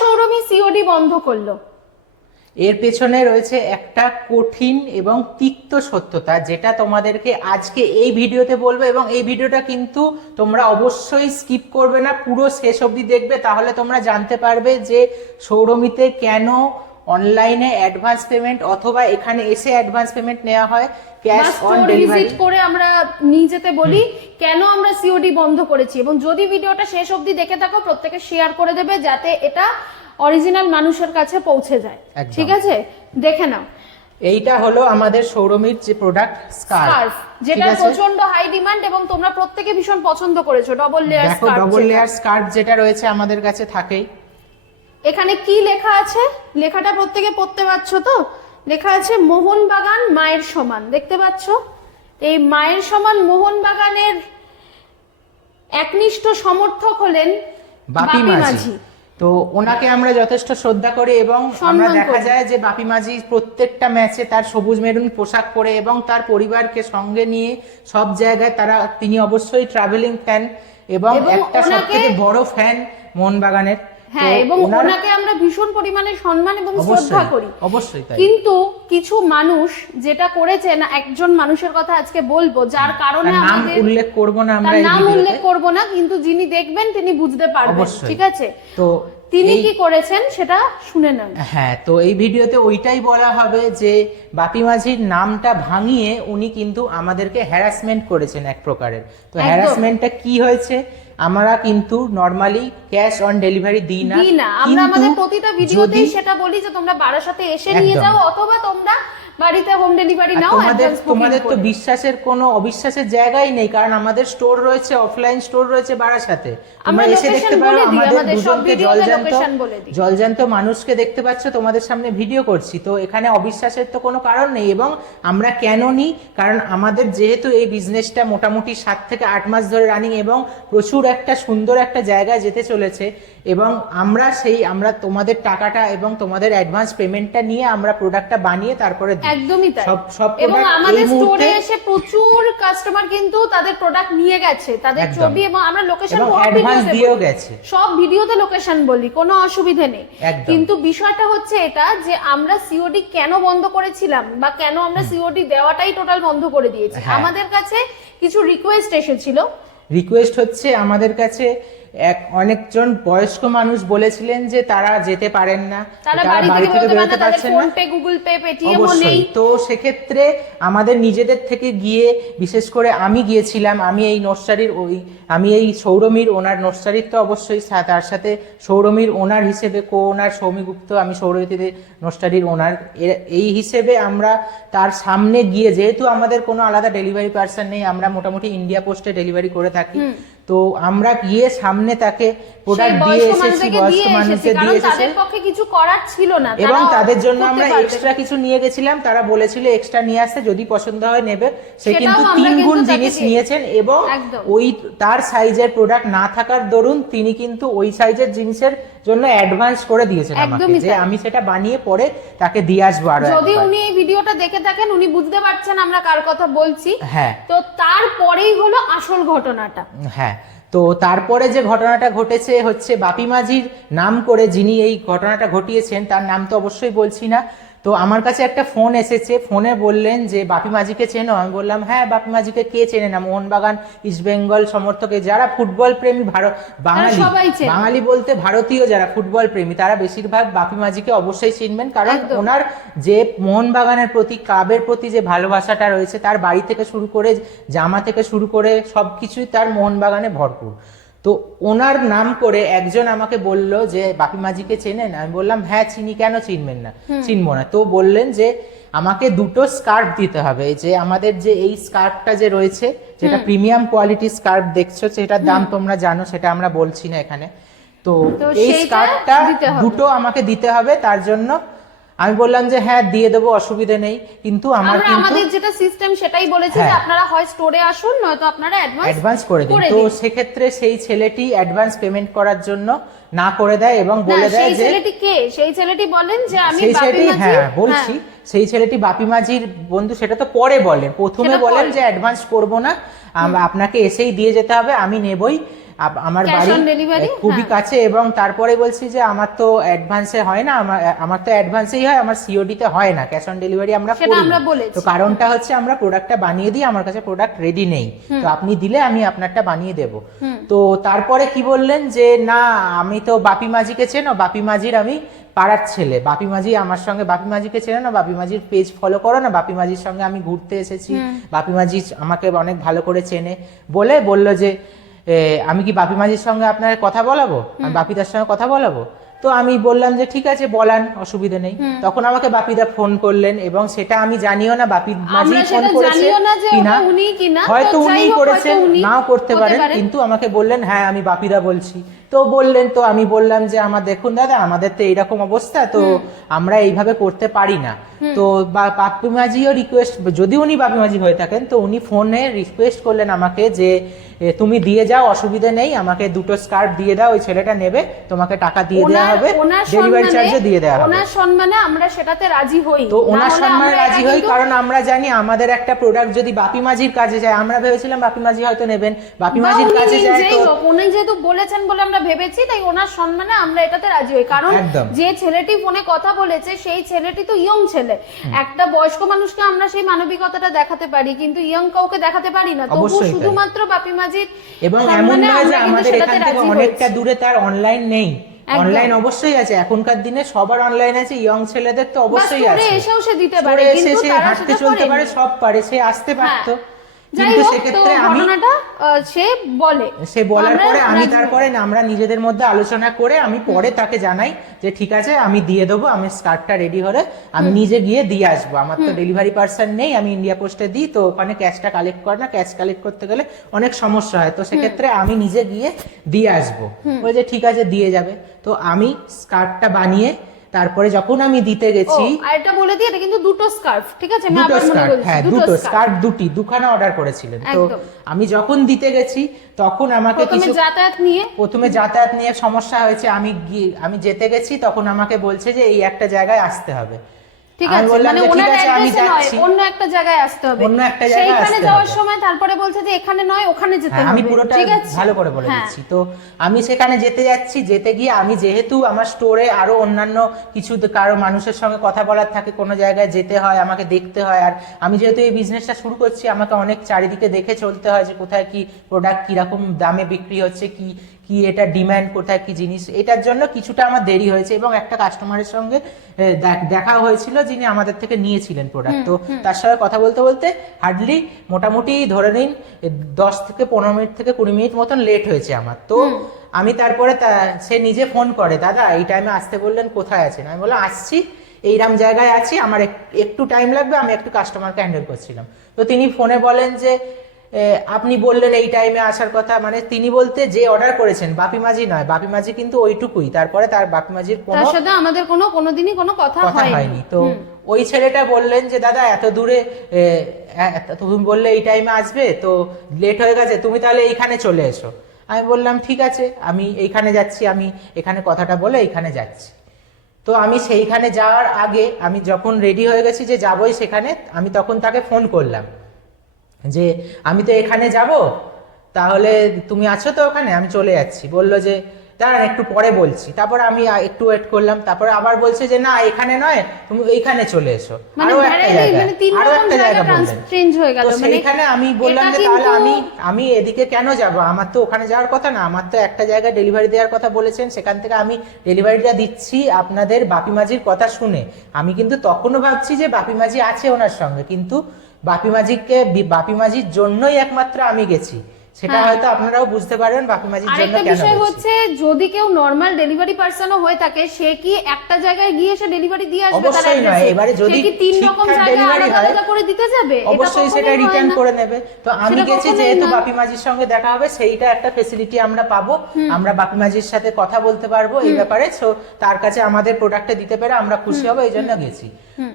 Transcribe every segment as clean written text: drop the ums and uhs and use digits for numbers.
Sourabhi COD বন্ধ করলো? এর পেছনে রয়েছে একটা কঠিন এবং তিক্ত সত্যতা, যেটা তোমাদেরকে আজকে এই ভিডিওতে বলবো। এবং এই ভিডিওটা কিন্তু তোমরা অবশ্যই স্কিপ করবে না, পুরো শেষ অবধি দেখবে, তাহলে তোমরা জানতে পারবে যে সৌরভীতে কেন অনলাইনে অ্যাডভান্স পেমেন্ট অথবা এখানে এসে অ্যাডভান্স পেমেন্ট নেওয়া হয়, ক্যাশ অন ডেলিভারি ভিজিট করে আমরা নিজেতে বলি কেন আমরা সিওডি বন্ধ করেছি। এবং যদি ভিডিওটা শেষ অবধি দেখে থাকো, প্রত্যেকে শেয়ার করে দেবে যাতে এটা অরিজিনাল মানুষের কাছে পৌঁছে যায়। ঠিক আছে, দেখে নাও। এইটা হলো আমাদের সৌরভীর যে প্রোডাক্ট স্কার্ফ, যেটা প্রচন্ড হাই ডিমান্ড এবং তোমরা প্রত্যেকে ভীষণ পছন্দ করেছো। Double layer scarf, double layer scarf যেটা রয়েছে আমাদের কাছে থাকেই। এখানে কি লেখা আছে, লেখাটা প্রত্যেকে পড়তে পারছো তো? লেখা আছে মোহনবাগান মায়ের সমান, দেখতে পাচ্ছ? এই মায়ের সমান মোহনবাগানের একনিষ্ঠ সমর্থক হলেন বাপি মাঝি। তো ওনাকে আমরা যথেষ্ট শ্রদ্ধা করি এবং আমরা দেখা যায় যে বাপি মাঝি প্রত্যেকটা ম্যাচে তার সবুজ মেরুন পোশাক পরে এবং তার পরিবারকে সঙ্গে নিয়ে সব জায়গায় তিনি অবশ্যই ট্রাভেলিং ফ্যান এবং একটা সবথেকে বড় ফ্যান মোহনবাগানের। হ্যাঁ, এবং ওনাকে আমরা ভীষণ পরিমাণে সম্মান এবং শ্রদ্ধা করি। অবশ্যই তাই। কিন্তু কিছু মানুষ যেটা করেছে না, একজন মানুষের কথা আজকে বলবো, যার কারণে আমাদের উল্লেখ করব না, আমরা নাম উল্লেখ করব না, কিন্তু যিনি দেখবেন তিনি বুঝতে পারবেন। ঠিক আছে, তো তিনি কি করেছেন সেটা শুনে নেন। হ্যাঁ, তো এই ভিডিওতে ওইটাই বলা হবে যে বাপি মাঝির নামটা ভাঙিয়ে উনি কিন্তু আমাদেরকে হ্যারাসমেন্ট করেছেন এক প্রকারের। তো হ্যারাসমেন্টটা কি হয়েছে, আমরা কিন্তু নরমালি ক্যাশ অন ডেলিভারি দিই না। আমরা আমাদের প্রতিটা ভিডিওতেই সেটা বলি যে তোমরা বারাসাতে এসে নিয়ে যাও অথবা তোমরা বাড়িতে হোম ডেলিভারি নাও। তোমাদের তো বিশ্বাসের কোনো অবিশ্বাসের জায়গাই নেই, কারণ আমাদের স্টোর রয়েছে, অফলাইন স্টোর রয়েছে বারাসাতে। তোমরা এসে দেখতে পারো, আমাদের দুজনকে জলজান্ত মানুষকে দেখতে পাচ্ছ, তোমাদের সামনে ভিডিও করছি। তো এখানে অবিশ্বাসের তো কোনো কারণ নেই। এবং আমরা কেন নিই, কারণ আমাদের যেহেতু এই বিজনেসটা মোটামুটি 7 থেকে 8 মাস ধরে রানিং এবং প্রচুর একটা সুন্দর একটা জায়গায় যেতে চলেছে, এবং আমরা তোমাদের টাকাটা এবং তোমাদের অ্যাডভান্স পেমেন্টটা নিয়ে আমরা প্রোডাক্টটা বানিয়ে তারপরে একদমই তাই। এবং আমাদের স্টোরে এসে প্রচুর কাস্টমার কিন্তু তাদের প্রোডাক্ট নিয়ে গেছে, তাদের ছবি এবং আমরা লোকেশন অ্যাডভান্স দিয়েও গেছে, সব ভিডিওতে লোকেশন বলি, কোনো অসুবিধা নেই। কিন্তু বিষয়টা হচ্ছে এটা যে আমরা সিওডি কেন বন্ধ করেছিলাম বা কেন আমরা সিওডি দেওয়াটাই টোটাল বন্ধ করে দিয়েছি। আমাদের কাছে কিছু রিকোয়েস্ট এসেছিল। রিকোয়েস্ট হচ্ছে, আমাদের কাছে অনেকজন বয়স্ক মানুষ বলেছিলেন যে তারা যেতে পারেন না, তারা বাড়ি থেকে বেরোতে পারছেন না, ফোনপে, গুগল পে, পেটিএম ও নেই। তো সেক্ষেত্রে আমাদের নিজেদের থেকে গিয়ে, বিশেষ করে আমি গিয়েছিলাম, আমি এই সৌরমীর ওনার নর্সারির তো অবশ্যই, তার সাথে সৌরমীর ওনার হিসেবে ওনার সৌমি গুপ্ত, আমি সৌরতীতে নর্সারির ওনার, এই হিসেবে আমরা তার সামনে গিয়ে, যেহেতু আমাদের কোনো আলাদা ডেলিভারি পার্সন নেই, আমরা মোটামুটি ইন্ডিয়া পোস্টে ডেলিভারি করে থাকি, তো আমরা গিয়ে সামনে তাকে প্রোডাক্ট দিয়ে এসেছি, বয়স্ক মানুষদের দিয়ে এসেছি, তাদের পক্ষে কিছু করার ছিল না এবং তাদের জন্য আমরা এক্সট্রা কিছু নিয়ে গেছিলাম। তারা বলেছিল এক্সট্রা নিয়ে আসতে, যদি পছন্দ হয় নেবে। সে কিন্তু 3 গুণ জিনিস নিয়েছেন এবং ওই তার সাইজের প্রোডাক্ট না থাকার দরুন তিনি কিন্তু ওই সাইজের জিনিসের জন্য অ্যাডভান্স করে দিয়েছেন আমাকে, যে আমি সেটা বানিয়ে পরে তাকে দিয়ে আসবো। আর যদি উনি এই ভিডিওটা দেখে থাকেন, উনি বুঝতে পারছেন আমরা কার কথা বলছি। হ্যাঁ, তো তারপরেই হলো আসল ঘটনাটা। হ্যাঁ, তো তারপরে যে ঘটনাটা ঘটেছে হচ্ছে বাপি মাঝির নাম করে, যিনি এই ঘটনাটা ঘটিয়েছেন তার নাম তো অবশ্যই বলছি না। তো আমার কাছে একটা ফোন এসেছে, ফোনে বললেন যে বাপি মাঝিকে চেনো? আমি বললাম হ্যাঁ, বাপি মাঝিকে কে চেনে না, মোহনবাগান ইস্টবেঙ্গল সমর্থকে যারা ফুটবল প্রেমী, বাঙালি বলতে ভারতীয় যারা ফুটবল প্রেমী, তারা বেশিরভাগ বাপি মাঝিকে অবশ্যই চিনবেন, কারণ ওনার যে মোহনবাগানের প্রতি, ক্লাবের প্রতি যে ভালোবাসাটা রয়েছে, তার বাড়ি থেকে শুরু করে জামা থেকে শুরু করে সবকিছুই তার মোহনবাগানে ভরপুর। তো ওনার নাম করে একজন আমাকে বলল যে বাপি মাঝিকে চেনেন? আমি বললাম হ্যাঁ চিনি, কেন চিনবেন না, চিনবো না। তো বললেন যে আমাকে 2টো স্কার্ফ দিতে হবে, যে আমাদের যে এই স্কার্ফটা যে রয়েছে, যেটা প্রিমিয়াম কোয়ালিটি স্কার্ফ দেখছো, সেটার দাম তোমরা জানো, সেটা আমরা বলছি না এখানে। তো এই স্কার্ফটা 2টো আমাকে দিতে হবে, তার জন্য আমি বললাম যে হ্যাঁ দিয়ে দেবো, অসুবিধা নেই। কিন্তু আমাদের যেটা সিস্টেম সেটাই বলেছি যে আপনারা হয় স্টোরে আসুন, নয়তো আপনারা অ্যাডভান্স করে দিন। তো সেক্ষেত্রে সেই ছেলেটি অ্যাডভান্স পেমেন্ট করার জন্য না করে দেয় এবং বলে দেয় যে সেই ছেলেটি বলেন যে আমি বাপি মাঝি, হ্যাঁ বলছি, সেই ছেলেটি বাপি মাঝির বন্ধু, সেটা তো পরে বলেন। প্রথমে বলেন যে অ্যাডভান্স করব না, আপনাকে এসেই দিয়ে যেতে হবে, আমি নেবই, আমার Cash বাড়ি on delivery, খুবই হ্যাঁ। কাছে, এবং তারপরে বলছি যে আমার তো অ্যাডভান্সে হয় না, আমার তো অ্যাডভান্সেই হয়, আমার সিওডি তে হয় না, ক্যাশ অন ডেলিভারি আমরা সেটা করি না। আমরা বলেছি। তো কারণটা হচ্ছে আমরা প্রোডাক্টটা বানিয়ে দিই, আমার কাছে প্রোডাক্ট রেডি নেই, তো আপনি দিলে আমি আপনারটা বানিয়ে দেব। তো তারপরে কি বললেন যে না আমি তো বাপি মাঝিকে চেনো, বাপি মাঝির আমি পাড়ার ছেলে, বাপি মাঝি আমার সঙ্গে, বাপি মাঝিকে চেনো না, বাপি মাঝির পেজ ফলো করো না, বাপি মাঝির সঙ্গে আমি ঘুরতে এসেছি, বাপি মাঝি আমাকে অনেক ভালো করে চেনে, বললো যে আমি কি বাপি মাঝির সঙ্গে আপনার কথা বলাবো, আমি বাপিদার সঙ্গে কথা বলাবো। তো আমি বললাম যে ঠিক আছে বলান, অসুবিধা নেই। তখন আমাকে বাপিদা ফোন করলেন, এবং সেটা আমি জানিও না বাপি মাঝি আমরা ফোন সেটা করেছে জানিও না যে কিনা, ওটা উনিই কিনা, তো হয়তো যাই উনিই হোক, করেছেন, হয়তো উনি নাও করতে হতে পারেন, পারেন। কিন্তু আমাকে বললেন হ্যাঁ আমি বাপিদা বলছি। তো বললেন, তো আমি বললাম যে আমার দেখুন দাদা আমাদের তো এইরকম অবস্থা, তো আমরা এইভাবে করতে পারি না। তো বাপি মাঝিও রিকোয়েস্ট, যদি উনি বাপি মাঝি হয়ে থাকেন, তো উনি ফোনে রিকোয়েস্ট করলেন আমাকে যে তুমি দিয়ে যাও, অসুবিধা নেই, আমাকে দুটো স্কার্ফ দিয়ে দাও, ওই ছেলেটা নেবে, তোমাকে টাকা দিয়ে দেওয়া হবে, ডেলিভারি চার্জও দিয়ে দেওয়া হবে। ওনার সম্মানে আমরা সেটাতে রাজি হই, তো না ওনার হলে সম্মানে আমরা রাজি এটা হই, কিন্তু- কারণ আমরা জানি আমাদের একটা প্রোডাক্ট যদি বাপি মাঝির কাছে যায়, আমরা ভেবেছিলাম বাপি মাঝি হয়তো নেবেন, বাপি বা মাঝির উনি কাছে যায় নিজেই তো হোক, উনি যেহেতু বলেছেন বলে আমরা ভেবেছি, তাই ওনার সম্মানে আমরা এটাতে রাজি হই। কারণ একদম। যে ছেলেটি ফোনে কথা বলেছে সেই ছেলেটি তো ইয়ং ছেলে, একটা বয়স্ক মানুষকে আমরা সেই মানবিকতাটা দেখাতে পারি, কিন্তু ইয়ং কাউকে দেখাতে পারি না। তবু অবশ্যই তাই। শুধুমাত্র বাপি মাঝির এবং এমন সম্মানে নয় যে আমরা কিন্তু আমাদের সেটাতে এখান থেকে রাজি অনেকটা হয়েছি। দূরে তার অনলাইন নেই, একদম। অনলাইন অবশ্যই আছে, এখনকার দিনে সবার অনলাইন আছে, ইয়ং ছেলেদের তো অবশ্যই বা আছে, store এ এসেও সে দিতে পারে, Store এ এসে কিন্তু সে তারা হাঁটতে সেটা চলতে পারে, করেনি। সব পারে, সে আসতে পারতো। যাই কিন্তু হোক, তো সেক্ষেত্রে আমি ঘটনাটা সে বলে, সে বলার আমরা পরে আমি রাজি হই। তারপরে না, আমরা নিজেদের মধ্যে আলোচনা করে আমি পরে তাকে জানাই যে ঠিক আছে আমি দিয়ে দেবো, আমি স্কার্টটা রেডি হলে আমি নিজে গিয়ে দিয়ে আসবো, আমার তো ডেলিভারি পার্সন নেই, আমি ইন্ডিয়া পোস্টে দিই, তো ওখানে ক্যাশটা কালেক্ট করে না, ক্যাশ কালেক্ট করতে গেলে অনেক সমস্যা হয়, তো সেক্ষেত্রে আমি নিজে গিয়ে দিয়ে আসবো। ওই যে ঠিক আছে দিয়ে যাবে। তো আমি স্কার্টটা বানিয়ে তারপরে যখন আমি দিতে গেছি, আর এটা বলে দিই, এটা কিন্তু দুটো স্কার্ফ, ঠিক আছে? আমি দুটো আবার মনে স্কার্ট, বলছি, হ্যাঁ দুটো স্কার্ট, দুখানা অর্ডার করেছিলেন। তো একদম। আমি যখন দিতে গেছি তখন আমাকে প্রথমে কিছু প্রথমে যাতায়াত নিয়ে সমস্যা হয়েছে, আমি যেতে গেছি, তখন আমাকে বলছে যে এই একটা জায়গায় আসতে হবে। ঠিক আমি আছে, বললাম মানে যে ঠিক ওনার আছে আমি অ্যাড্রেসে নয়, যাচ্ছি, অন্য একটা জায়গায় আসতে হবে, অন্য একটা জায়গায় সেইখানে আসতে যাওয়ার হবে। সময় তারপরে বলছে যে এখানে নয় ওখানে যেতে হ্যাঁ, হবে, আমি পুরোটা ঠিক আছে? ভালো করে বলে হ্যাঁ। দিচ্ছি। তো আমি সেখানে যেতে যাচ্ছি, যেতে গিয়ে আমি যেহেতু আমার স্টোরে আরো অন্যান্য কিছু কারো মানুষের সঙ্গে কথা বলার থাকে, কোনো জায়গায় যেতে হয়, আমাকে দেখতে হয়, আর আমি যেহেতু এই বিজনেসটা শুরু করছি, আমাকে অনেক চারিদিকে দেখে চলতে হয় যে কোথায় কি প্রোডাক্ট কিরকম দামে বিক্রি হচ্ছে, কি কি এটা ডিমান্ড, কোথায় কি জিনিস, এটার জন্য কিছুটা আমার দেরি হয়েছে। এবং একটা কাস্টমারের সঙ্গে দেখা হয়েছিল যিনি আমাদের থেকে নিয়েছিলেন প্রোডাক্ট, তো তার সঙ্গে কথা বলতে বলতে হার্ডলি মোটামুটি ধরে নিন 10 থেকে 15 মিনিট থেকে 20 মিনিট মতন লেট হয়েছে আমার। তো আমি তারপরে সে নিজে ফোন করে, দাদা এই টাইমে আসতে বললেন, কোথায় আছেন? আমি বললাম আসছি, এইরকম জায়গায় আছি, আমার একটু টাইম লাগবে, আমি একটু কাস্টমারকে হ্যান্ডেল করছিলাম। তো তিনি ফোনে বলেন যে আপনি বললেন এই টাইমে আসার কথা, মানে তিনি বলতে যে অর্ডার করেছেন বাপি মাঝি নয়, বাপি মাঝি কিন্তু ওইটুকুই, তারপরে তার বাপি মাঝির কোনো তার সাথে আমাদের কোনোদিনই কোনো কথা হয়নি। তো ওই ছেলেটা বললেন যে দাদা এত দূরে তুমি বললে এই টাইমে আসবে, তো লেট হয়ে গেছে, তুমি তাহলে এইখানে চলে এসো। আমি বললাম ঠিক আছে, আমি এইখানে যাচ্ছি, আমি এখানে কথাটা বলে এইখানে যাচ্ছি। তো আমি সেইখানে যাওয়ার আগে আমি যখন রেডি হয়ে গেছি যে যাবই সেখানে, আমি তখন তাকে ফোন করলাম যে আমি তো এখানে যাব, তাহলে তুমি আছো তো ওখানে? আমি চলে যাচ্ছি। বললো যে দাঁড়ান একটু পরে বলছি। তারপর আমি একটু ওয়েট করলাম, তারপরে আবার বলছে যে না এখানে নয়, তুমি এইখানে চলে এসো, মানে আরো একটা জায়গা, আরো একটা জায়গা বললেন। চেঞ্জ হয়ে গেল, তো মানে সেইখানে আমি বললাম যে তাহলে আমি এদিকে কেন যাব, আমার তো ওখানে যাওয়ার কথা না, আমার তো একটা জায়গায় ডেলিভারি দেওয়ার কথা বলেছেন, সেখান থেকে আমি ডেলিভারিটা দিচ্ছি আপনাদের বাপি মাঝির কথা শুনে। আমি কিন্তু তখনও ভাবছি যে বাপি মাঝি আছে ওনার সঙ্গে, কিন্তু বাপি মাঝির জন্যই একমাত্র আমি গেছি, সেটা হয়তো আপনারাও বুঝতে পারবেন বাপি মাঝির জন্য আরেকটা কেন বিষয় গেছি। হচ্ছে, যদি কেউ নরমাল ডেলিভারি পার্সনও হয়ে থাকে, সে কি একটা জায়গায় গিয়ে সে ডেলিভারি দিয়ে আসবে তার অবশ্যই নয়। অ্যাড্রেসে? এবারে যদি সে কি তিন রকম ঠিকঠাক জায়গায় ডেলিভারি হয় আলাদা করে দিতে যাবে? অবশ্যই সেটা রিটার্ন করে নেবে। তো আমি সেটা গেছি কখনোই যেহেতু না। বাপি মাঝির সঙ্গে দেখা হবে, সেইটা একটা ফেসিলিটি আমরা পাবো, আমরা বাপি মাঝির সাথে কথা বলতে পারবো এই ব্যাপারে, সো তার কাছে আমাদের প্রোডাক্টটা দিতে পেরে আমরা খুশি হবো, এই জন্য গেছি।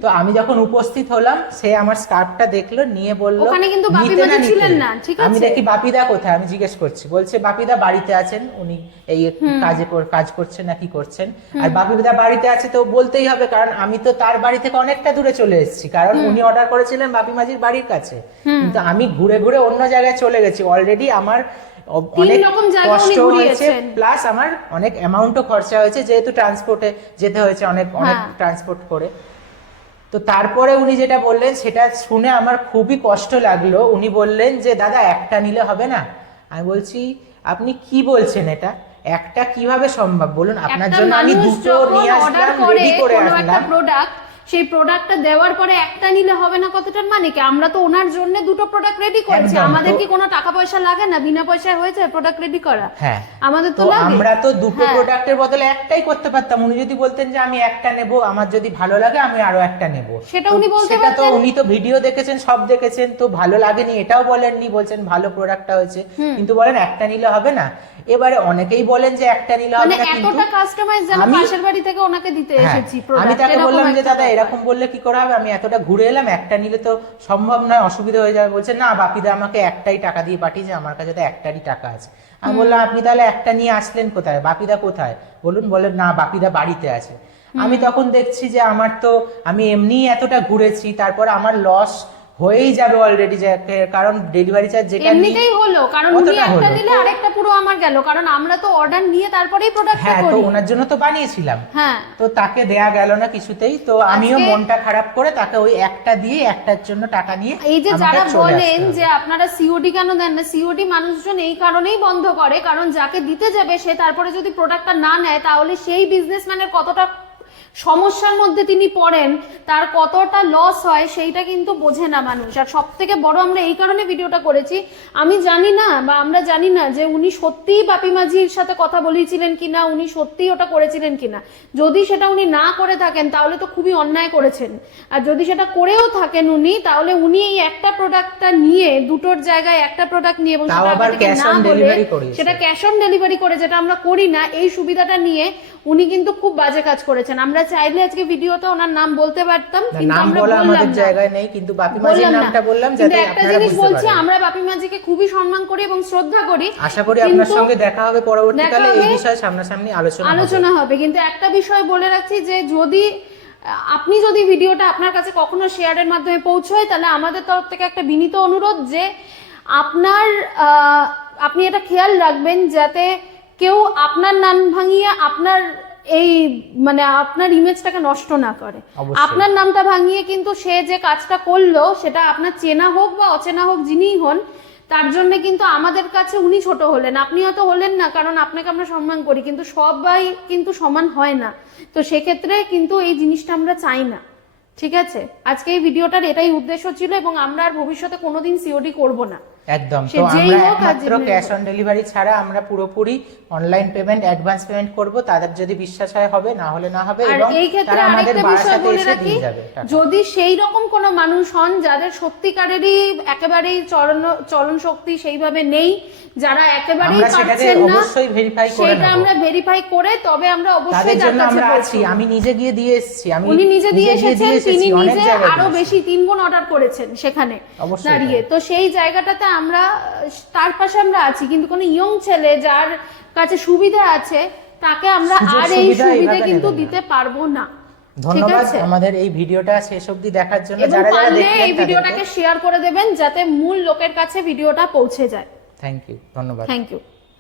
তো আমি যখন উপস্থিত হলাম, সে আমার স্কার্ফটা দেখলো, নিয়ে বললো ওখানে কিন্তু বাপি নিতে না মাঝি নিতে। ছিলেন না, ঠিক আছে? আমি দেখি বাপিদা কোথায়, আমি জিজ্ঞেস করছি, বলছে বাপিদা বাড়িতে আছেন, উনি এই কাজ করছেন না কি করছেন। আর বাপিদা বাড়িতে আছে তো বলতেই হবে, কারণ আমি তো তার বাড়ি থেকে অনেকটা দূরে চলে এসেছি, কারণ উনি অর্ডার করেছিলেন বাপি মাঝির বাড়ির কাছে, কিন্তু আমি ঘুরে ঘুরে অন্য জায়গায় চলে গেছি। অলরেডি আমার অনেক রকম জায়গা উনি কষ্ট হয়েছে, ঘুরিয়েছেন। প্লাস আমার অনেক অ্যামাউন্টও খরচা হয়েছে, যেহেতু ট্রান্সপোর্টে যেতে হয়েছে অনেক ট্রান্সপোর্ট করে। তো তারপরে উনি যেটা বললেন সেটা শুনে আমার খুবই কষ্ট লাগলো। উনি বললেন যে দাদা একটা নিলে হবে না। আমি বলছি আপনি কি বলছেন, এটা একটা কিভাবে সম্ভব বলুন? আপনার জন্য আমি দুটো নিয়ে আসলাম, রেডি করে আসলাম। প্রোডাক্ট, সেই প্রোডাক্টটা দেওয়ার পরে একটা নিলে হবে না কতটার মানে কি? আমরা তো ওনার জন্য দুটো প্রোডাক্ট রেডি করেছি, একদম। আমাদের তো কি কোনো টাকা পয়সা লাগে না? বিনা পয়সায় হয়েছে প্রোডাক্ট রেডি করা? হ্যাঁ, আমাদের তো তো লাগে। আমরা তো দুটো হ্যাঁ। প্রোডাক্টের বদলে একটাই করতে পারতাম। উনি যদি বলতেন যে আমি একটা নেব, আমার যদি ভালো লাগে আমি আরো একটা নেব, সেটা তো উনি বলতে সেটা তো পারতেন। উনি তো ভিডিও দেখেছেন, সব দেখেছেন, তো ভালো লাগেনি এটাও বলেননি, বলছেন ভালো প্রোডাক্টটা হয়েছে, কিন্তু বলেন একটা নিলে হবে না। এবারে অনেকেই বলেন যে একটা নিলে হবে মানে না, কিন্তু এতটা কাস্টমাইজ যেন আমি- পাশের বাড়ি থেকে ওনাকে দিতে হ্যাঁ, এসেছি আমি প্রোডাক্ট। তাকে বললাম যে দাদা এরকম বললে কি করে হবে, আমি এতটা ঘুরে এলাম, একটা নিলে তো সম্ভব নয়, অসুবিধা হয়ে যাবে। বলছে না বাপিদা আমাকে একটাই টাকা দিয়ে পাঠিয়েছে, আমার কাছে তো একটারই টাকা আছে। আমি বললাম আপনি তাহলে একটা নিয়ে আসলেন কোথায়, বাপিদা কোথায় বলুন? বলেন না বাপিদা বাড়িতে আছে। আমি তখন দেখছি যে আমার তো, আমি এমনিই এতটা ঘুরেছি, তারপর আমার লস হয়েই যাবে অলরেডি, কারণ ডেলিভারি চার্জ যেটা এমনিতেই হলো, কারণ উনি কতটা একটা হলো? নিলে আরেকটা পুরো আমার গেল, কারণ আমরা তো অর্ডার নিয়ে তারপরেই প্রোডাক্টটা হ্যাঁ, তো করি। ওনার জন্য তো বানিয়েছিলাম, হ্যাঁ, তো তাকে দেয়া গেল না কিছুতেই। তো আমিও মনটা খারাপ করে তাকে ওই একটা দিয়ে একটার জন্য টাকা নিয়ে এই যে আমাকে যারা চলে বলেন আসতে হবে। যে আপনারা সিওডি কেন দেন না, সিওডি মানুষজন এই কারণেই বন্ধ করে, কারণ যাকে দিতে যাবে সে তারপরে যদি প্রোডাক্টটা না নেয় তাহলে সেই বিজনেসম্যানের কতটা সমস্যার মধ্যে তিনি পড়েন, তার কতটা লস হয় সেইটা কিন্তু বোঝে না মানুষ। আর সব থেকে বড়, আমরা এই কারণে ভিডিওটা করেছি, আমি জানি না বা আমরা জানি না যে উনি সত্যিই বাপি মাঝির সাথে কথা বলিয়েছিলেন কিনা, উনি সত্যিই ওটা করেছিলেন কিনা। যদি সেটা উনি না করে থাকেন তাহলে তো খুবই অন্যায় করেছেন, আর যদি সেটা করেও থাকেন উনি, তাহলে উনি এই একটা প্রোডাক্টটা নিয়ে দুটোর জায়গায় একটা প্রোডাক্ট নিয়ে, এবং তাও সেটা আবার আমাদেরকে cash না on বলে, delivery করিয়েছে। সেটা ক্যাশ অন ডেলিভারি করে, যেটা আমরা করি না, এই সুবিধাটা নিয়ে উনি কিন্তু খুব বাজে কাজ করেছেন। আমরা চাইলে আজকে ভিডিওতে ওনার নাম বলতে পারতাম, কিন্তু নাম আমরা বলা বললাম আমাদের না। জায়গায় নেই, কিন্তু বাপি মাঝির নামটা বললাম কিন্তু যাতে একটা আপনারা জিনিস বুঝতে বলছি, পারেন। আমরা বাপি মাঝিকে খুবই সম্মান করি এবং শ্রদ্ধা করি। আশা করি আপনার কিন্তু সঙ্গে দেখা হবে পরবর্তীকালে, দেখা এই হবে, বিষয়ে সামনাসামনি আলোচনা আলোচনা হবে। কিন্তু একটা বিষয় বলে রাখছি যে যদি আপনি যদি ভিডিওটা আপনার কাছে কখনো শেয়ারের মাধ্যমে পৌঁছয়, তাহলে আমাদের তরফ থেকে একটা বিনীত অনুরোধ যে আপনার আপনি এটা খেয়াল রাখবেন যাতে কেউ আপনার নাম ভাঙিয়ে আপনার এই মানে আপনার ইমেজটাকে নষ্ট না করে। অবশ্যই। আপনার নামটা ভাঙিয়ে কিন্তু সে যে কাজটা করলো, সেটা আপনার চেনা হোক বা অচেনা হোক, যিনিই হন, তার জন্য কিন্তু আমাদের কাছে উনি ছোট হলেন, আপনি হয়তো হলেন না, কারণ আপনাকে আমরা সম্মান করি, কিন্তু সবাই কিন্তু সমান হয় না। তো সেক্ষেত্রে কিন্তু এই জিনিসটা আমরা চাই না। ঠিক আছে, আজকে এই ভিডিওটার এটাই উদ্দেশ্য ছিল, এবং আমরা আর ভবিষ্যতে কোনোদিন সিওডি করব না। একদম। সে তো যেই আমরা হোক আর একমাত্র যেমনি ক্যাশ হোক। অন ডেলিভারি ছাড়া আমরা পুরোপুরি অনলাইন পেমেন্ট, অ্যাডভান্স পেমেন্ট করব। তাদের যদি বিশ্বাস হয় হবে, না হলে না হবে, আর এবং এই ক্ষেত্রে তারা আমাদের আরেকটা বিষয় বাসাতে বলে এসে রাখি, দিয়ে যাবে টাকা। যদি সেই রকম কোনো মানুষ হন যাদের সত্যিকারেরই একেবারেই চলন শক্তি সেইভাবে নেই, যারা একেবারেই আমরা সেটাকে পারছেন না, অবশ্যই ভেরিফাই করে সেটা নেব। আমরা ভেরিফাই করে তবে আমরা অবশ্যই তাদের তার জন্য কাছে আমরা পৌঁছবো। আছি। আমি নিজে গিয়ে দিয়ে এসেছি, আমি উনি নিজে দিয়ে এসেছেন, তিনি অনেক নিজে জায়গায় আরো দিয়েছি। বেশি 3 গুণ অর্ডার করেছেন সেখানে অবশ্যই দাঁড়িয়ে। তাই। তো সেই জায়গাটাতে আমরা তার পাশে আমরা আছি, কিন্তু কোনো ইয়ং ছেলে যার কাছে সুবিধা আছে তাকে আমরা সুযোগ আর এই সুবিধা সুবিধা এইভাবে কিন্তু নেবেন না। দিতে পারবো না। ঠিক ধন্যবাদ আছে, আমাদের এই ভিডিওটা শেষ অবধি দেখার জন্য। এবং যারা যারা পারলে দেখলেন এই ভিডিওটাকে শেয়ার করে দেবেন যাতে মূল লোকের কাছে ভিডিওটা পৌঁছে যায়। থ্যাংক ইউ, ধন্যবাদ। Thank you.